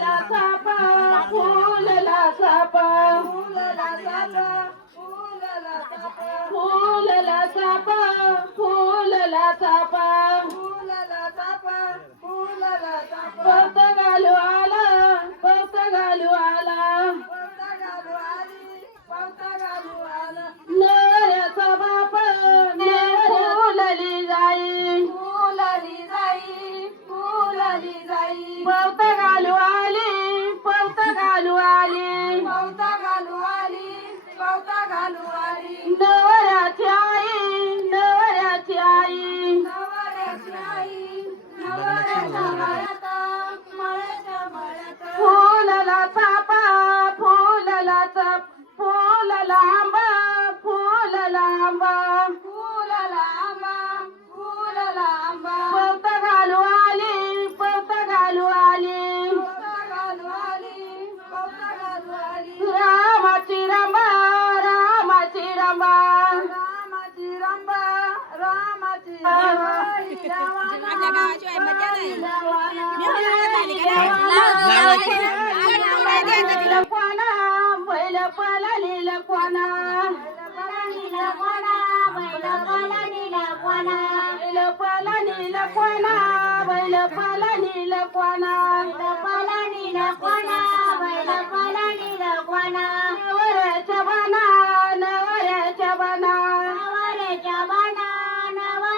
फुलला चापा फुलला चापा फुलला चापा फुलला चापा पौत घालू आला पौत घालू आला नवऱ्याचा बाप फुलली जाई पौत घालू आली पौत घालू आली नवऱ्याची आई नवऱ्याची आई फुलला चापा फुलला चाप फुलला आंबा फुलला आंबा पौत घालू आली पौत घालू आली रामाची रंबा रामाची रंबा कोणा बैल पळाली कोणा बैल पळाली कोणा बैल पळाली कोणा